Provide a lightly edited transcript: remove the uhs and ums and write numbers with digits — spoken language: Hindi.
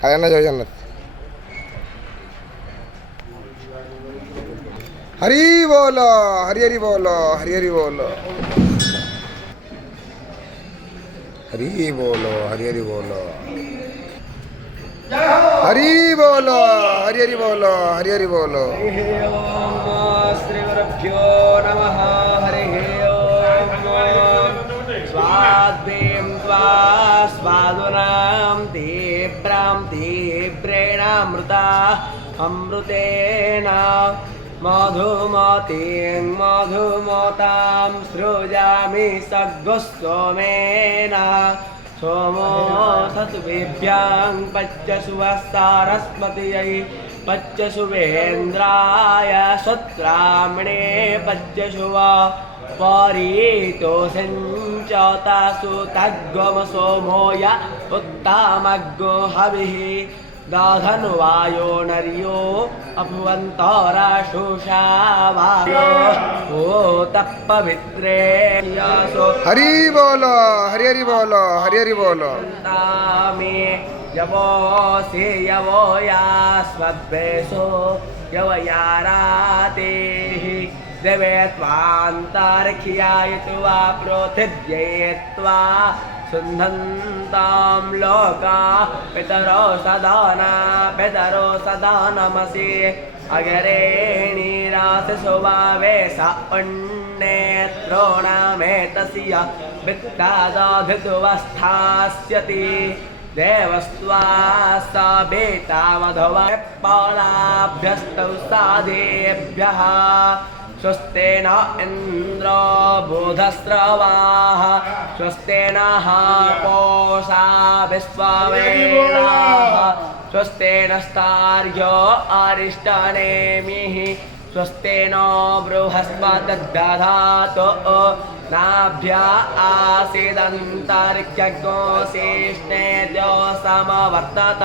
কালেনা জয় জগন্নাথ। हरी बोलो, हरी हरी बोलो, हरी हरी बोलो, हरी बोलो, हरी हरी बोलो, हरी बोलो, हरी हरी बोलो, हरी हरी बोलो। श्री गुरुभ्यो नमः। हरि ओम। स्वाद्वीं त्वा स्वादुनां तीव्रां तीव्रेणामृता अमृतेन मधुमतीं मधुमतां सृजामि सद्गुस्सोमेन सोमो सत्विभ्यां पच्चसुवस्तारस्मतियै पच्चसुवेन्द्राय सत्रामणे पच्चसुवा परीतो सिञ्चतासु तद्गमसोमोय उत्तामग्गो हविः दाधन्वायो नर्यो अभुवन्तराशुषावायो ओ तप्पवित्रे यासो हरी बोलो, हरी हरी बोलो, हरी हरी बोलो। तामे यवो से यवो यास्मद्वेषो यवयाराते देवे त्वान्तरिक्षयाय त्वा पृथिव्यै त्वा सुन्धन्तां लोका पितरो सदा नमसि अगरेणीराशिषो वावे स उन्नेत्रोणामेतस्य वित्तादधितुवस्थास्यति देवस्त्वा स बेतामधवा पालाभ्यस्तौ साधेभ्यः स्वस्तेन इन्द्रो बुधस्रवाः स्वस्तेन पूषा विश्ववेदाः स्वस्तेन स्तार्यो अरिष्टनेमिः स्वस्तेन बृहस्पतिर्दधातु नाभ्या आसीदन्तरिक्षगो शेष्णेभ्यो समवर्तत